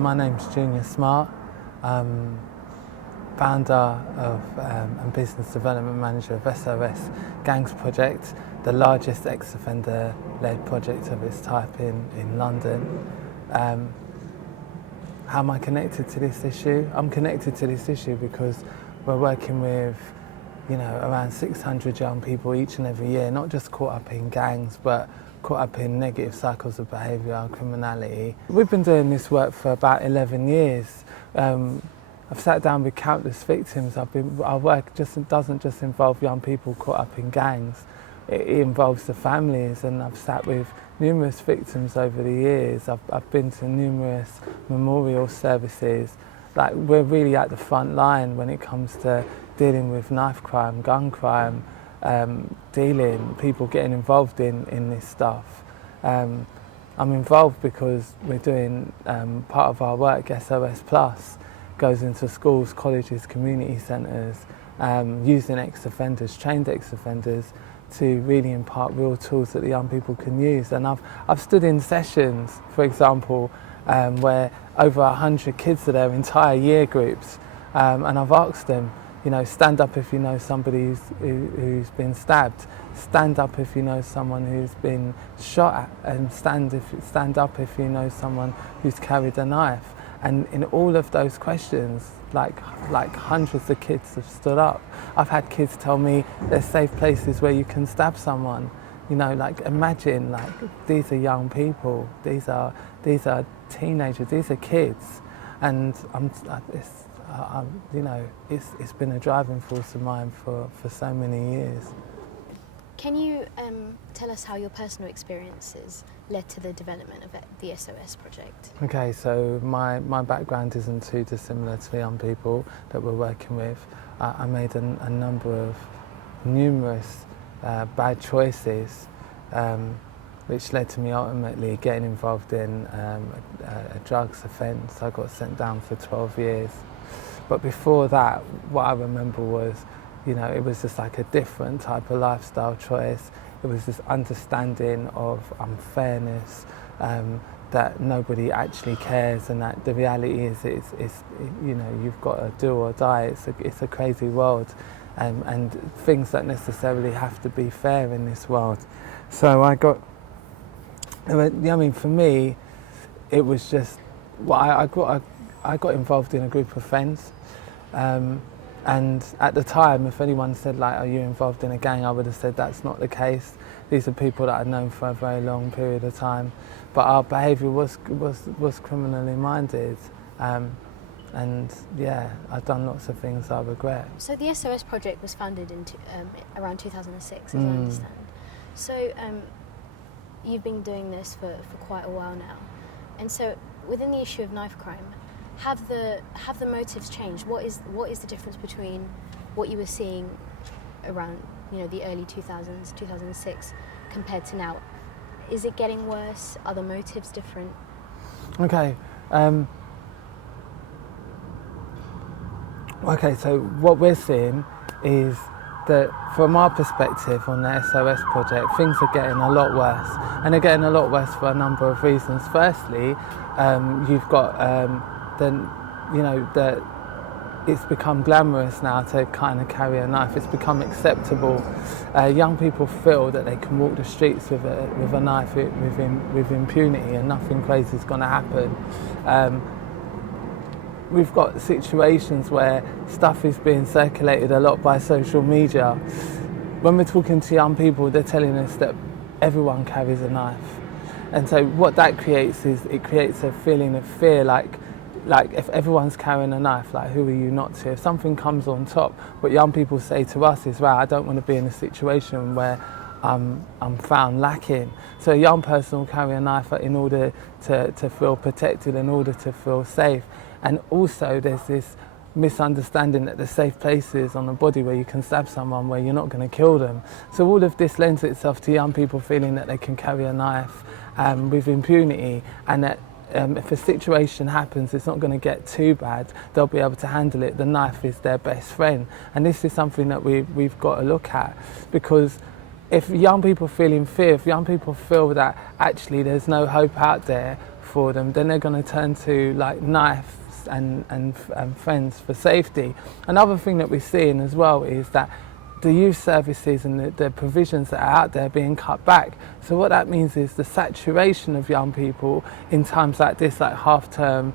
my name's Junior Smart, founder of and business development manager of SOS Gangs Project, the largest ex-offender-led project of its type in London. How am I connected to this issue? I'm connected to this issue because we're working with, around 600 young people each and every year, not just caught up in gangs, but caught up in negative cycles of behaviour, criminality. We've been doing this work for about 11 years. I've sat down with countless victims. Our work doesn't just involve young people caught up in gangs. It involves the families, and I've sat with numerous victims over the years. I've been to numerous memorial services. Like, we're really at the front line when it comes to dealing with knife crime, gun crime, people getting involved in this stuff. I'm involved because we're doing part of our work, SOS Plus, goes into schools, colleges, community centres, using ex-offenders, trained ex-offenders, to really impart real tools that the young people can use. And I've stood in sessions, for example, where over 100 kids are there, entire year groups, and I've asked them, stand up if you know somebody who's been stabbed, stand up if you know someone who's been shot at, and stand up if you know someone who's carried a knife. And in all of those questions, like hundreds of kids have stood up. I've had kids tell me there's safe places where you can stab someone. Imagine, these are young people, these are teenagers, these are kids, and it's been a driving force of mine for so many years. Can you tell us how your personal experiences led to the development of the SOS project? Okay, so my background isn't too dissimilar to the young people that we're working with. I made a number of numerous bad choices, which led to me ultimately getting involved in a drugs offence. I got sent down for 12 years. But before that, what I remember was, it was just like a different type of lifestyle choice. It was this understanding of unfairness, that nobody actually cares, and that the reality is, you've got to do or die. It's a crazy world, and things don't necessarily have to be fair in this world. So for me, it was just, I got involved in a group of friends. And at the time, if anyone said, are you involved in a gang, I would have said that's not the case. These are people that I'd known for a very long period of time. But our behaviour was criminally minded. And yeah, I've done lots of things I regret. So the SOS project was founded in around 2006, as I understand. So you've been doing this for quite a while now. And so within the issue of knife crime, have the motives changed? What is the difference between what you were seeing around the early 2000s, 2006, compared to now? Is it getting worse? Are the motives different? Okay. So what we're seeing is that, from our perspective on the SOS project, things are getting a lot worse, and they're getting a lot worse for a number of reasons. Firstly, you've got that it's become glamorous now to kind of carry a knife. It's become acceptable. Young people feel that they can walk the streets with a knife with impunity, and nothing crazy is going to happen. We've got situations where stuff is being circulated a lot by social media. When we're talking to young people, they're telling us that everyone carries a knife. And so what that creates is, it creates a feeling of fear, like if everyone's carrying a knife, who are you not to? If something comes on top, what young people say to us is, I don't want to be in a situation where I'm found lacking. So a young person will carry a knife in order to feel protected, in order to feel safe. And also there's this misunderstanding that there's safe places on the body where you can stab someone, where you're not going to kill them. So all of this lends itself to young people feeling that they can carry a knife with impunity, and that if a situation happens, it's not going to get too bad. They'll be able to handle it. The knife is their best friend. And this is something that we've got to look at, because if young people feel in fear, if young people feel that actually there's no hope out there for them, then they're going to turn to like knives and friends for safety. Another thing that we're seeing as well is that the youth services and the provisions that are out there are being cut back. So what that means is the saturation of young people in times like this, like half term,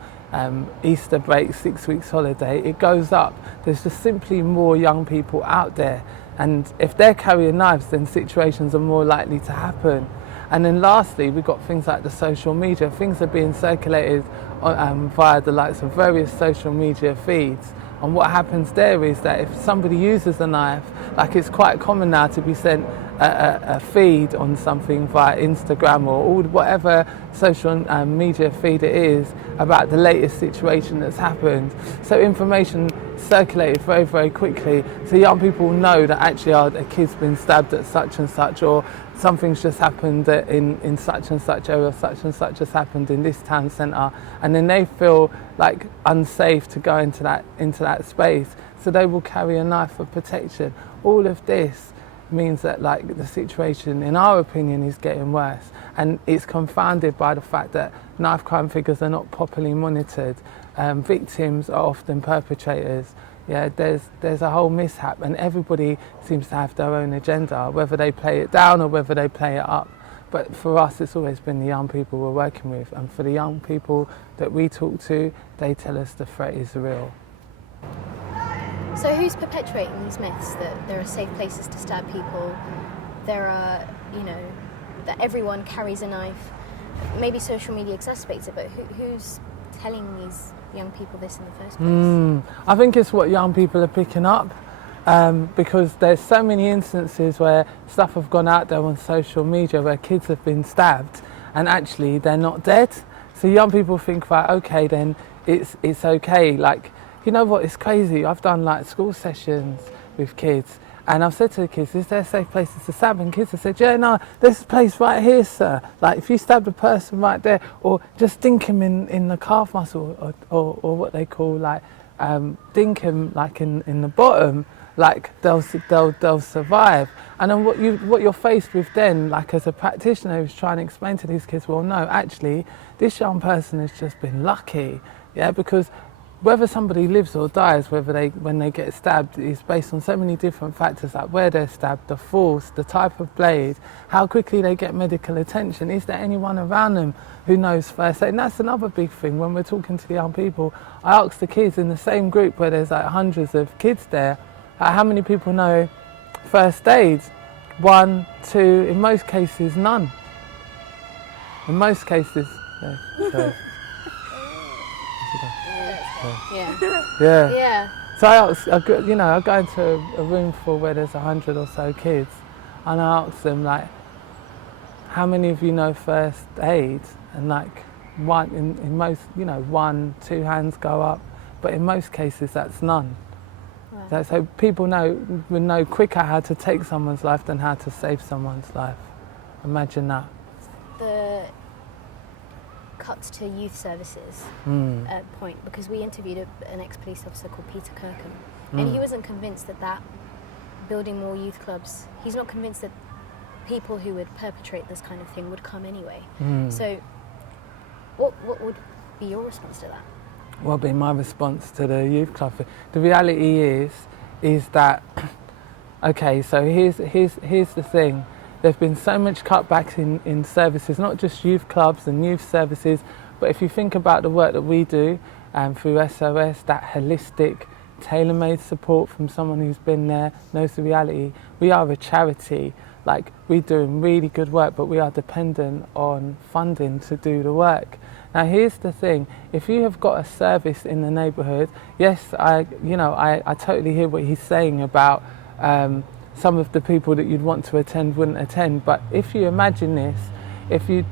Easter break, 6 weeks holiday, it goes up. There's just simply more young people out there. And if they're carrying knives, then situations are more likely to happen. And then lastly, we've got things like the social media. Things are being circulated via the likes of various social media feeds. And what happens there is that if somebody uses a knife, like it's quite common now to be sent a feed on something via Instagram or whatever social media feed it is about the latest situation that's happened. So information circulated very, very quickly. So young people know that actually a kid's been stabbed at such and such, or something's just happened in such and such area, such and such has happened in this town centre, and then they feel like unsafe to go into that space, so they will carry a knife for protection. All of this means that like the situation, in our opinion, is getting worse, and it's confounded by the fact that knife crime figures are not properly monitored. Victims are often perpetrators. Yeah, there's a whole mishap, and everybody seems to have their own agenda, whether they play it down or whether they play it up. But for us, it's always been the young people we're working with, and for the young people that we talk to, they tell us the threat is real. So who's perpetuating these myths that there are safe places to stab people, there are, that everyone carries a knife? Maybe social media exacerbates it, but who's telling these young people this in the first place? I think it's what young people are picking up, because there's so many instances where stuff have gone out there on social media where kids have been stabbed and actually they're not dead. So young people think, right, okay, then it's okay. Like, you know what, it's crazy. I've done like school sessions with kids, and I've said to the kids, is there safe places to stab? And kids have said, yeah, no, there's a place right here, sir. Like if you stab the person right there, or just dink him in the calf muscle, or what they call like dink him like in the bottom, like they'll survive. And then what you're faced with then, like as a practitioner who's trying to explain to these kids, well, no, actually, this young person has just been lucky, yeah, because whether somebody lives or dies, when they get stabbed, is based on so many different factors, like where they're stabbed, the force, the type of blade, how quickly they get medical attention, is there anyone around them who knows first aid? And that's another big thing when we're talking to the young people. I ask the kids in the same group where there's like hundreds of kids there, how many people know first aid? 1, 2, in most cases none. In most cases, so. Yeah. So I go into a room full where there's 100 or so kids, and I ask them like, how many of you know first aid? And like in most, 1, 2 hands go up, but in most cases that's none. Right. So people would know quicker how to take someone's life than how to save someone's life. Imagine that. The cuts to youth services point, because we interviewed an ex-police officer called Peter Kirkham, and he wasn't convinced that building more youth clubs, he's not convinced that people who would perpetrate this kind of thing would come anyway. So what would be your response to that? What would be my response to the youth club? The reality is that, okay, so here's the thing. There's been so much cutbacks in services, not just youth clubs and youth services, but if you think about the work that we do through SOS, that holistic, tailor-made support from someone who's been there, knows the reality. We are a charity. Like, we're doing really good work, but we are dependent on funding to do the work. Now, here's the thing. If you have got a service in the neighbourhood, yes, I totally hear what he's saying about some of the people that you'd want to attend wouldn't attend. But if you imagine this, if you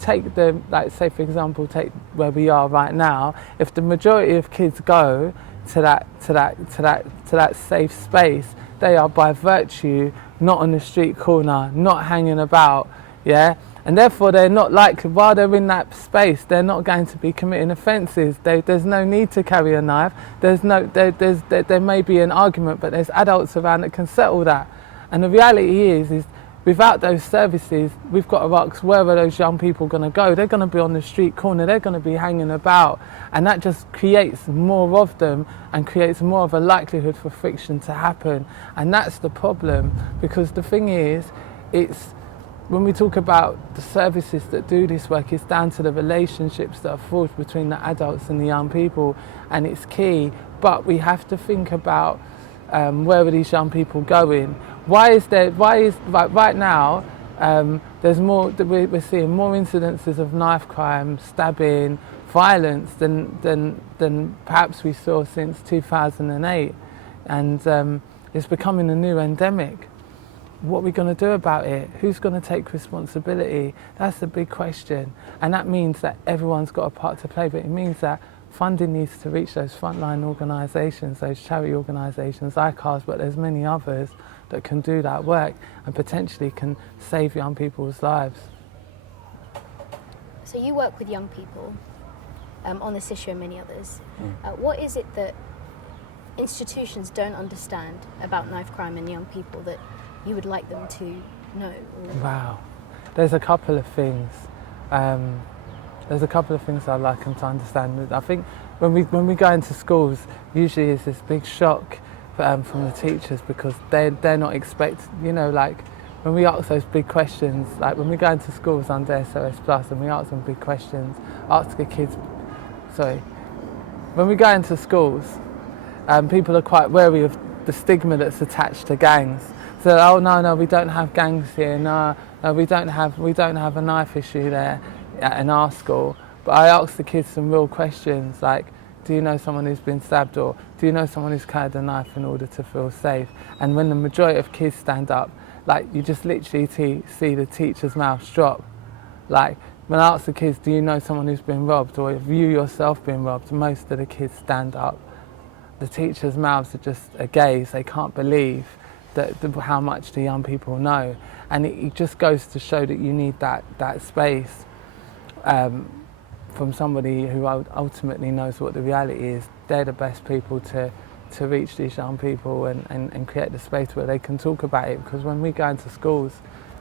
take like say for example, take where we are right now, if the majority of kids go to that safe space, they are by virtue not on the street corner, not hanging about, yeah? And therefore they're not while they're in that space, they're not going to be committing offences. There's no need to carry a knife. There may be an argument, but there's adults around that can settle that. And the reality is without those services, we've got to ask, where are those young people going to go? They're going to be on the street corner, they're going to be hanging about, and that just creates more of them and creates more of a likelihood for friction to happen. And that's the problem, because the thing is, it's when we talk about the services that do this work, it's down to the relationships that are forged between the adults and the young people, and it's key. But we have to think about where are these young people going? Right now, there's more, we're seeing more incidences of knife crime, stabbing, violence than perhaps we saw since 2008, and it's becoming a new endemic. What are we going to do about it? Who's going to take responsibility? That's the big question, and that means that everyone's got a part to play, but it means that funding needs to reach those frontline organisations, those charity organisations, ICARs, but there's many others that can do that work and potentially can save young people's lives. So you work with young people on this issue and many others. What is it that institutions don't understand about knife crime and young people that you would like them to know? Wow, there's a couple of things. There's a couple of things I'd like them to understand. I think when we go into schools, usually it's this big shock from the teachers, because they're not like when we ask those big questions, like when we go into schools under SOS Plus and we ask them big questions, when we go into schools, people are quite wary of the stigma that's attached to gangs. So, oh no, we don't have gangs here. No, we don't have a knife issue there in our school. But I ask the kids some real questions, like, do you know someone who's been stabbed, or do you know someone who's carried a knife in order to feel safe? And when the majority of kids stand up, like, you just literally see the teacher's mouths drop. Like, when I ask the kids, do you know someone who's been robbed, or have you yourself been robbed, most of the kids stand up. The teachers' mouths are just agaze. They can't believe how much the young people know. And it just goes to show that you need that space from somebody who ultimately knows what the reality is. They're the best people to reach these young people and create the space where they can talk about it. Because when we go into schools,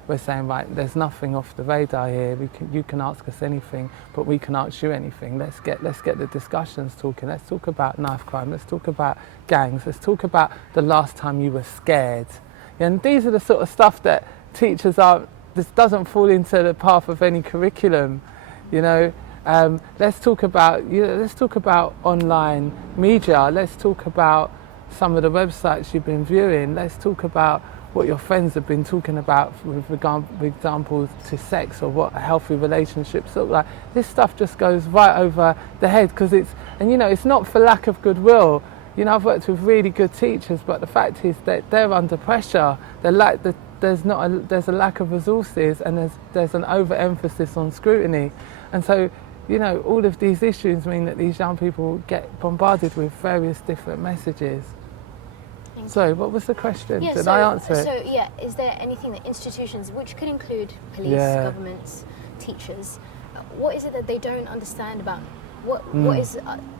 we're saying, right, there's nothing off the radar here. You can ask us anything, but we can ask you anything. Let's get the discussions talking. Let's talk about knife crime. Let's talk about gangs. Let's talk about the last time you were scared. And these are the sort of stuff that teachers this doesn't fall into the path of any curriculum, you know. Let's talk about online media. Let's talk about some of the websites you've been viewing. Let's talk about what your friends have been talking about with examples to sex, or what healthy relationships look like. This stuff just goes right over the head, because it's not for lack of goodwill. You know, I've worked with really good teachers, but the fact is that they're under pressure. There's a lack of resources, and there's an overemphasis on scrutiny. And so, you know, all of these issues mean that these young people get bombarded with various different messages. So, what was the question? Did I answer it? So, is there anything that institutions, which could include police, governments, teachers, what is it that they don't understand about? What is?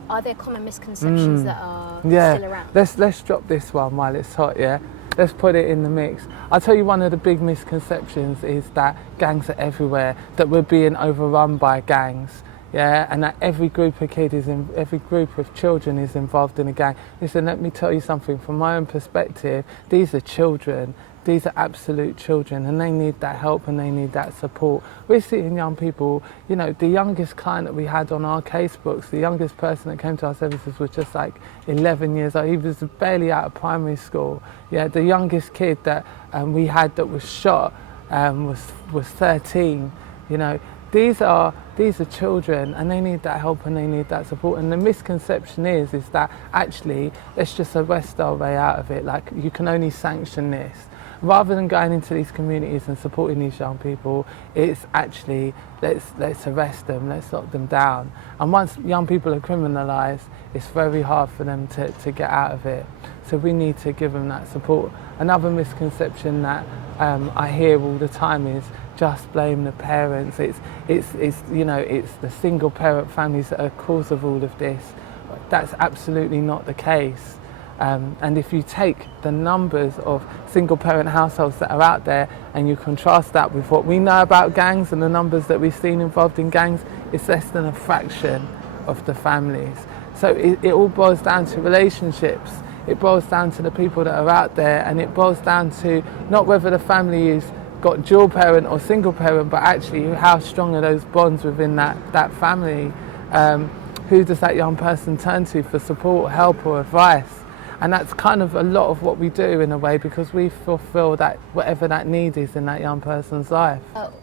Are there common misconceptions that are still around? Let's drop this one while it's hot. Yeah, let's put it in the mix. I'll tell you, one of the big misconceptions is that gangs are everywhere, that we're being overrun by gangs. Yeah, and that every group of children is involved in a gang. Listen, let me tell you something from my own perspective. These are children. These are absolute children, and they need that help and they need that support. We're seeing young people, you know, the youngest client that we had on our case books, the youngest person that came to our services was just like 11 years old. He was barely out of primary school. Yeah, the youngest kid that we had that was shot was 13, you know. These are children, and they need that help and they need that support. And the misconception is that actually let's just arrest our way out of it. Like, you can only sanction this. Rather than going into these communities and supporting these young people, it's actually let's arrest them, let's lock them down. And once young people are criminalised, it's very hard for them to get out of it. So we need to give them that support. Another misconception that I hear all the time is just blame the parents. It's the single parent families that are cause of all of this. That's absolutely not the case. And if you take the numbers of single parent households that are out there and you contrast that with what we know about gangs and the numbers that we've seen involved in gangs, it's less than a fraction of the families. So it all boils down to relationships. It boils down to the people that are out there, and it boils down to not whether the family is got dual parent or single parent, but actually how strong are those bonds within that family. Who does that young person turn to for support, help or advice? And that's kind of a lot of what we do in a way, because we fulfill that whatever that need is in that young person's life.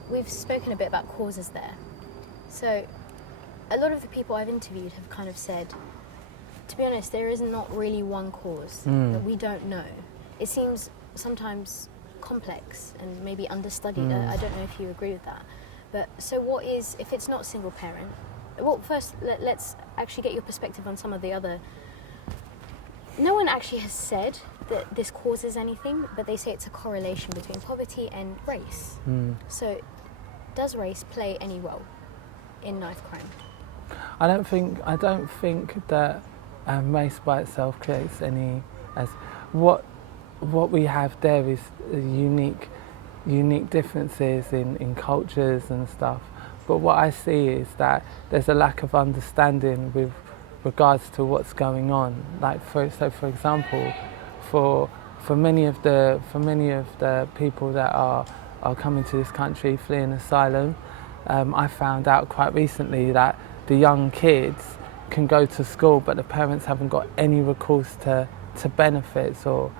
We've spoken a bit about causes there. So a lot of the people I've interviewed have kind of said, to be honest, there is not really one cause that we don't know. It seems sometimes complex and maybe understudied. I don't know if you agree with that. But so what is, if it's not single parent, well, first let's actually get your perspective on some of the other. No one actually has said that this causes anything, but they say it's a correlation between poverty and race. So does race play any role in knife crime? I don't think that race by itself creates any. As what we have there is unique differences in cultures and stuff. But what I see is that there's a lack of understanding with regards to what's going on. Like for example, for many of the people that are coming to this country fleeing asylum, I found out quite recently that the young kids can go to school, but the parents haven't got any recourse to benefits or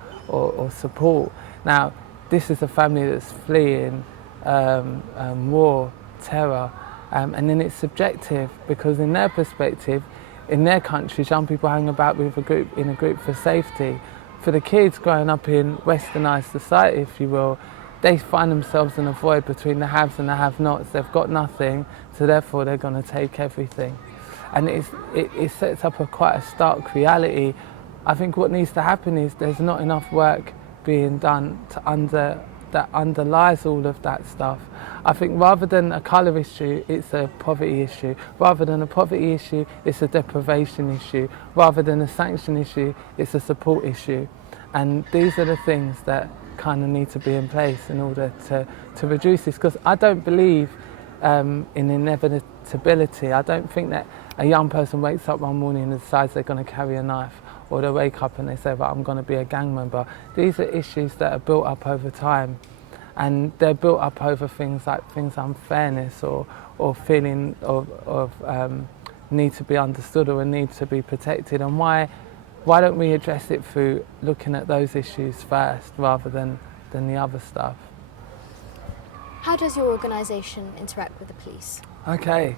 support. Now, this is a family that's fleeing war, terror, and then it's subjective, because in their perspective, in their countries, young people hang about with in a group for safety. For the kids growing up in westernised society, if you will, they find themselves in a void between the haves and the have-nots. They've got nothing, so therefore they're going to take everything. And it sets up quite a stark reality. I think what needs to happen is there's not enough work being done that underlies all of that stuff. I think rather than a colour issue, it's a poverty issue. Rather than a poverty issue, it's a deprivation issue. Rather than a sanction issue, it's a support issue. And these are the things that kind of need to be in place in order to reduce this. Because I don't believe in inevitability. I don't think that a young person wakes up one morning and decides they're going to carry a knife, or they wake up and they say, well, I'm going to be a gang member. These are issues that are built up over time, and they're built up over things like unfairness or feeling of need to be understood or a need to be protected. And why don't we address it through looking at those issues first rather than the other stuff? How does your organisation interact with the police? Okay,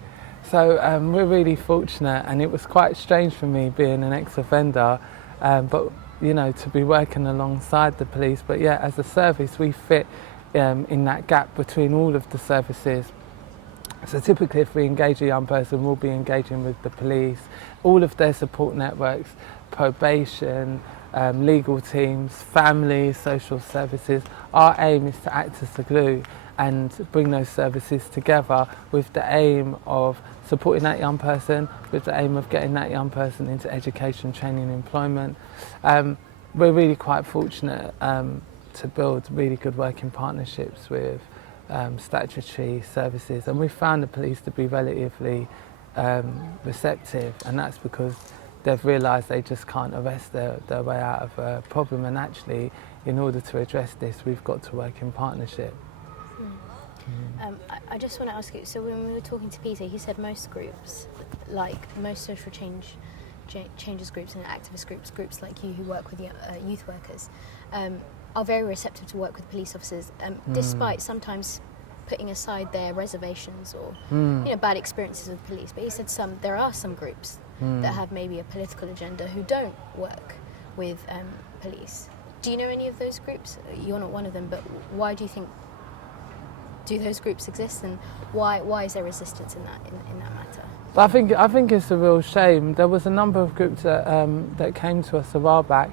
so we're really fortunate, and it was quite strange for me being an ex-offender, but you know, to be working alongside the police. But yeah, as a service, we fit in that gap between all of the services. So typically, if we engage a young person, we'll be engaging with the police, all of their support networks, probation, legal teams, families, social services. Our aim is to act as the glue and bring those services together with the aim of supporting that young person, with the aim of getting that young person into education, training, employment. We're really quite fortunate to build really good working partnerships with statutory services, and we found the police to be relatively receptive, and that's because they've realised they just can't arrest their way out of a problem, and actually in order to address this we've got to work in partnership. I just want to ask you, so when we were talking to Peter, he said most groups, like most social changes groups and activist groups like you who work with youth workers, are very receptive to work with police officers, despite sometimes putting aside their reservations or bad experiences with police. But he said there are some groups that have maybe a political agenda who don't work with police. Do you know any of those groups? You're not one of them, but why do you think those groups exist, and why is there resistance in that matter? I think it's a real shame. There was a number of groups that came to us a while back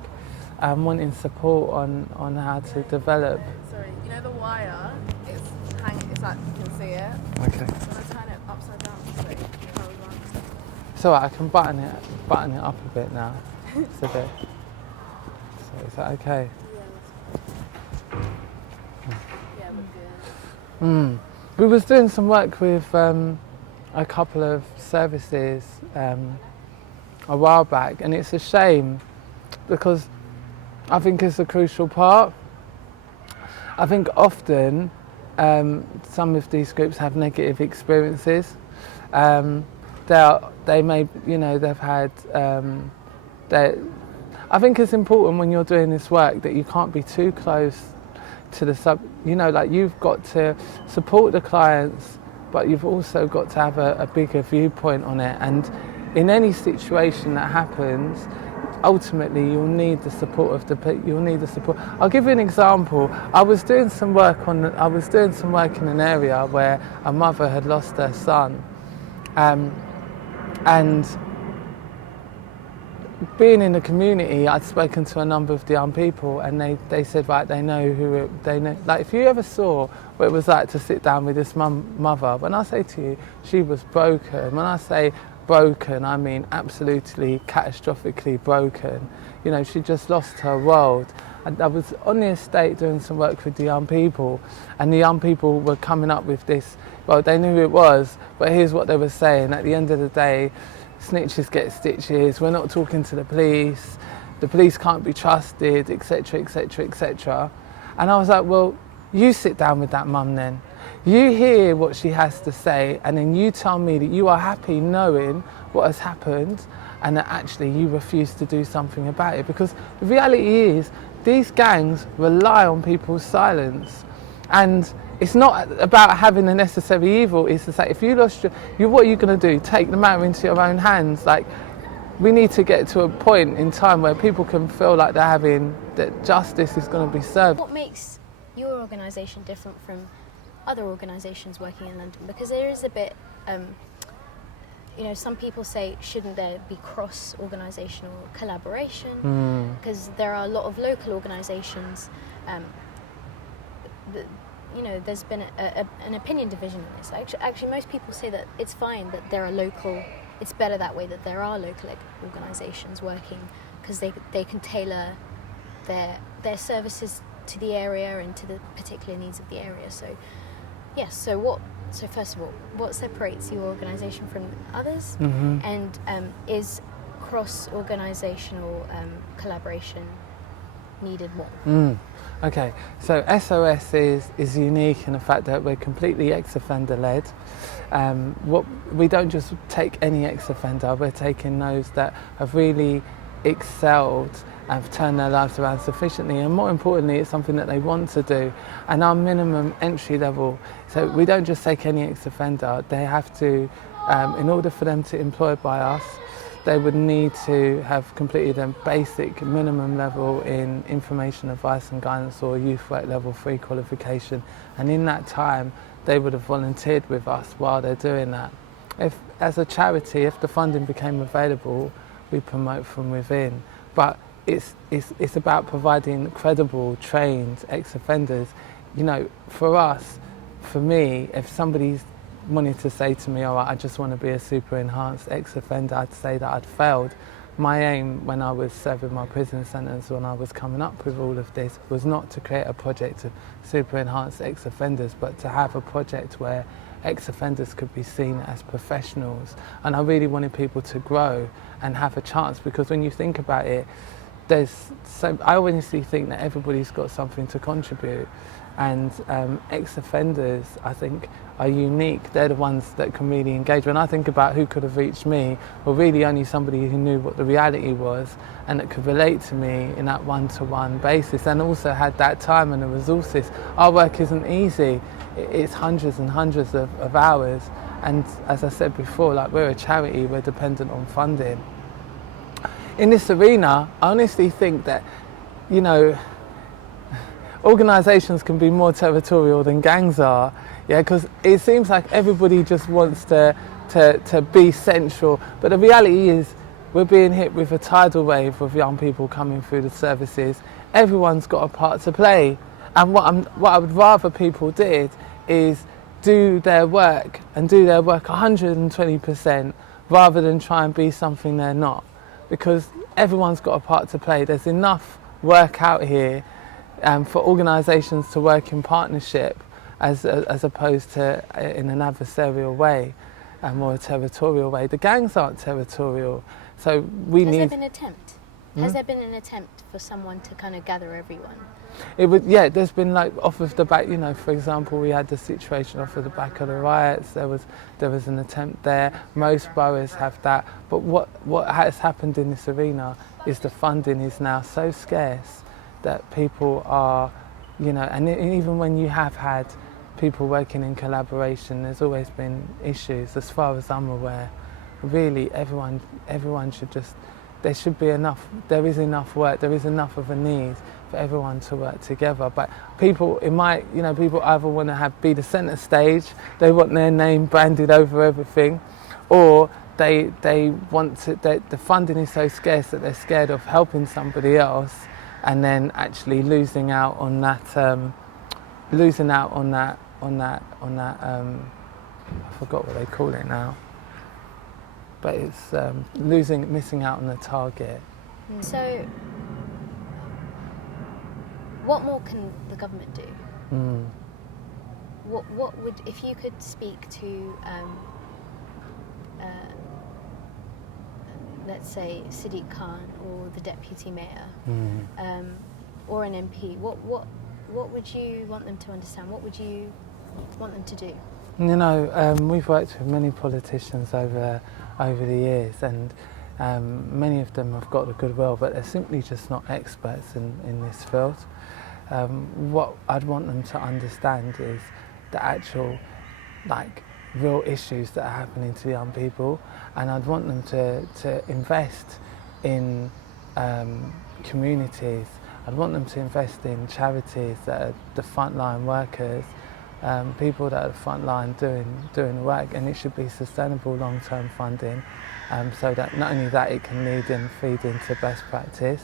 wanting support on how to develop. Sorry, you know the wire? It's hanging. It's like you can see it. Okay. So I turn it upside down so it holds on. So I can button it up a bit now. It's a bit. Is that okay? Yeah, we're good. We was doing some work with a couple of services a while back, and it's a shame because I think it's a crucial part. I think often some of these groups have negative experiences. They may, they've had. I think it's important when you're doing this work that you can't be too close to the you've got to support the clients, but you've also got to have a bigger viewpoint on it. And in any situation that happens, ultimately you'll need the support of you'll need the support. I'll give you an example. I was doing some work in an area where a mother had lost her son, and being in the community, I'd spoken to a number of the young people, and they said, right, they know they know. Like, if you ever saw what it was like to sit down with this mother, when I say to you, she was broken. When I say broken, I mean absolutely catastrophically broken. She just lost her world. And I was on the estate doing some work with the young people, and the young people were coming up with this, well, they knew who it was, but here's what they were saying. At the end of the day, snitches get stitches, we're not talking to the police can't be trusted, etc, etc, etc. And I was like, well, you sit down with that mum then. You hear what she has to say, and then you tell me that you are happy knowing what has happened and that actually you refuse to do something about it. Because the reality is, these gangs rely on people's silence. And it's not about having a necessary evil, it's to say, if you lost what are you going to do? Take the matter into your own hands? Like, we need to get to a point in time where people can feel like that justice is going to be served. What makes your organisation different from other organisations working in London? Because there is a bit, some people say, shouldn't there be cross-organisational collaboration? Because there are a lot of local organisations. There's been an opinion division on this. Actually, most people say that it's fine that there are local. It's better that way, that there are local organisations working, because they can tailor their services to the area and to the particular needs of the area. So, yes. So first of all, what separates your organisation from others, and is cross-organisational collaboration needed more? Okay, so SOS is unique in the fact that we're completely ex-offender led. We don't just take any ex-offender, we're taking those that have really excelled and have turned their lives around sufficiently, and more importantly, it's something that they want to do. And our minimum entry level, so we don't just take any ex-offender, they have to, in order for them to employ by us, they would need to have completed a basic minimum level in information, advice and guidance, or youth work level 3 qualification. And in that time, they would have volunteered with us while they're doing that. As a charity, if the funding became available, we promote from within. But it's about providing credible, trained ex-offenders. For me, if somebody's wanted to say to me, all right, I just want to be a super enhanced ex-offender, I'd say that I'd failed. My aim when I was serving my prison sentence, when I was coming up with all of this, was not to create a project of super enhanced ex-offenders, but to have a project where ex-offenders could be seen as professionals. And I really wanted people to grow and have a chance, because when you think about it, I honestly think that everybody's got something to contribute. And ex-offenders, I think, are unique. They're the ones that can really engage. When I think about who could have reached me, well, really only somebody who knew what the reality was and that could relate to me in that one-to-one basis, and also had that time and the resources. Our work isn't easy. It's hundreds and hundreds of hours. And as I said before, like, we're a charity, we're dependent on funding. In this arena, I honestly think that, organisations can be more territorial than gangs are, because it seems like everybody just wants to be central, but the reality is we're being hit with a tidal wave of young people coming through the services. Everyone's got a part to play, and what I would rather people did is do their work 120% rather than try and be something they're not, because everyone's got a part to play. There's enough work out here, for organisations to work in partnership as opposed to in an adversarial way, or a territorial way. The gangs aren't territorial, so we Has need. there been an attempt? Has there been an attempt for someone to kind of gather everyone? It would, yeah. There's been like off of the back, you know. For example, we had the situation off of the back of the riots. There was an attempt there. Most boroughs have that. But what has happened in this arena is the funding is now so scarce that people are, you know, and even when you have had people working in collaboration, there's always been issues. As far as I'm aware, really, everyone should just. There should be enough. There is enough work. There is enough of a need for everyone to work together. But people, people either want to be the centre stage. They want their name branded over everything, or they want to. The funding is so scarce that they're scared of helping somebody else, and then actually losing out on that. I forgot what they call it now. But it's missing out on the target. So, what more can the government do? What would, if you could speak to, let's say, Sadiq Khan or the deputy mayor, or an MP, what would you want them to understand? What would you want them to do? You know, we've worked with many politicians over the years, and many of them have got the goodwill, but they're simply just not experts in this field. What I'd want them to understand is the actual, real issues that are happening to young people, and I'd want them to invest in communities. I'd want them to invest in charities that are the frontline workers, people that are the front line doing the work, and it should be sustainable long-term funding, so that not only that it can lead and feed into best practice.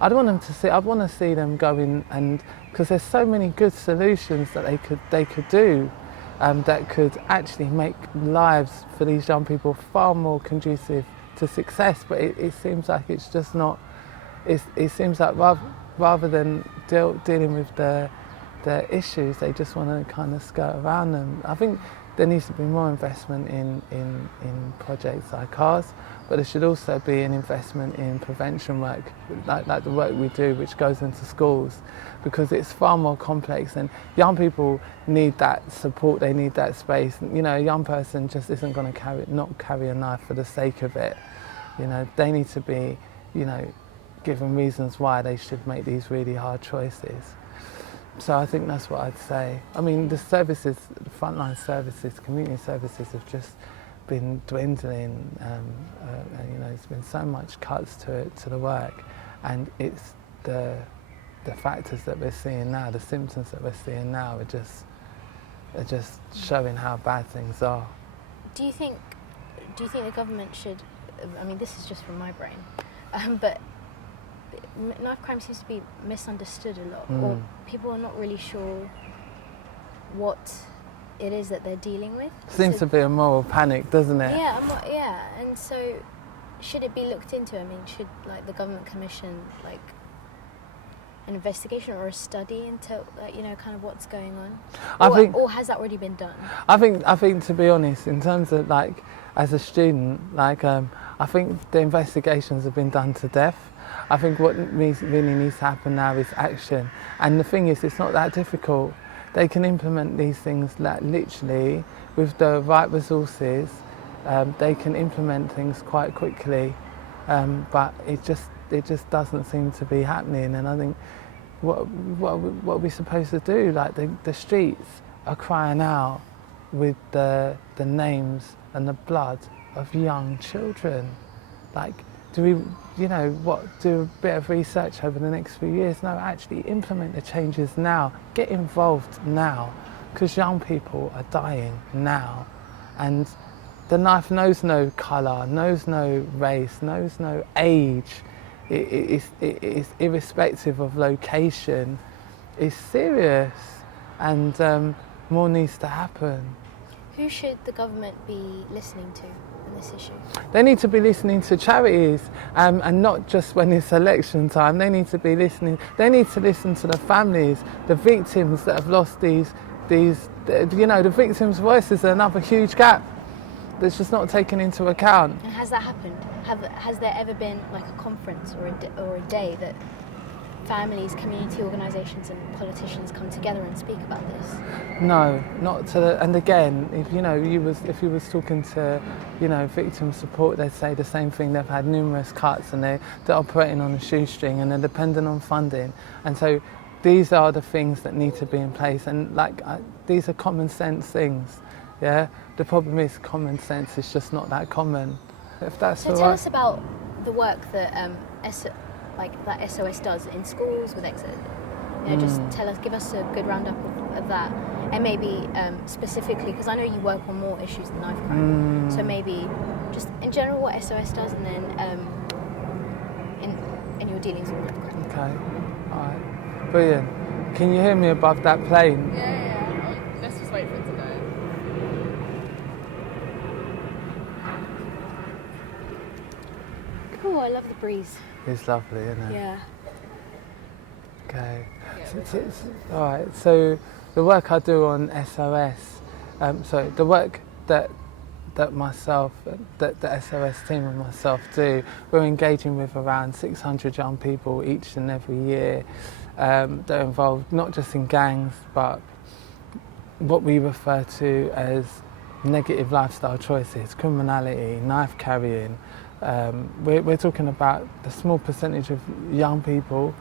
I'd want to see them going, and because there's so many good solutions that they could do, that could actually make lives for these young people far more conducive to success. But it seems like it's just not. It seems like rather than dealing with the issues, they just want to kind of skirt around them. I think there needs to be more investment in projects like ours, but there should also be an investment in prevention work, like the work we do, which goes into schools, because it's far more complex, and young people need that support, they need that space. You know, a young person just isn't going to not carry a knife for the sake of it. You know, they need to be, given reasons why they should make these really hard choices. So I think that's what I'd say. I mean, the services, the frontline services, community services have just been dwindling. There's been so much cuts to the work, and it's the factors that we're seeing now, the symptoms that we're seeing now are just showing how bad things are. Do you think the government should? I mean, this is just from my brain, but knife crime seems to be misunderstood a lot, or people are not really sure what it is that they're dealing with. Seems to be a moral panic, doesn't it? Yeah, and so should it be looked into? I mean, should the government commission an investigation or a study into kind of what's going on, or has that already been done? I think to be honest, in terms of as a student, I think the investigations have been done to death. I think what really needs to happen now is action. And the thing is, it's not that difficult. They can implement these things literally with the right resources. They can implement things quite quickly, but it just doesn't seem to be happening. And I think what are we supposed to do? The streets are crying out with the names and the blood of young children. Do we, do a bit of research over the next few years? No, actually implement the changes now. Get involved now, because young people are dying now. And the knife knows no colour, knows no race, knows no age. It is irrespective of location. It's serious, and more needs to happen. Who should the government be listening to in this issue? They need to be listening to charities, and not just when it's election time. They need to be listening. They need to listen to the families, the victims that have lost these. The victims' voices are another huge gap that's just not taken into account. And has that happened? Has there ever been like a conference or a day that families, community organisations and politicians come together and speak about this? No, not to the, and again, if you was talking to, victim support, they'd say the same thing. They've had numerous cuts and they're operating on a shoestring and they're dependent on funding. And so these are the things that need to be in place, and these are common sense things. Yeah, the problem is common sense is just not that common. If that's so, tell us about the work that that SOS does in schools with just give us a good roundup of that, and maybe specifically, because I know you work on more issues than knife crime. So maybe just in general what SOS does, and then in your dealings with knife crime. Okay, all right, brilliant. Can you hear me above that plane? Yeah. Let's just wait for it to go. Oh, I love the breeze. It's lovely, isn't it? Yeah. Okay. All right. So the work I do on SOS, the work that myself, that the SOS team and myself do, we're engaging with around 600 young people each and every year. They're involved not just in gangs, but what we refer to as negative lifestyle choices, criminality, knife carrying. We're talking about the small percentage of young people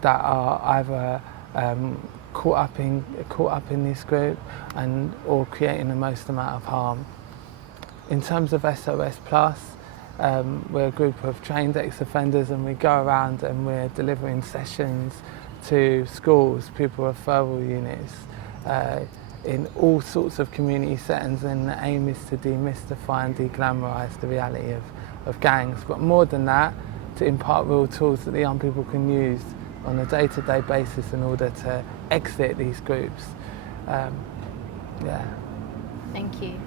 that are either caught up in this group or creating the most amount of harm. In terms of SOS Plus, we're a group of trained ex-offenders, and we go around and we're delivering sessions to schools, pupil referral units, in all sorts of community settings, and the aim is to demystify and de-glamorise the reality of gangs, but more than that, to impart real tools that the young people can use on a day-to-day basis in order to exit these groups. Thank you.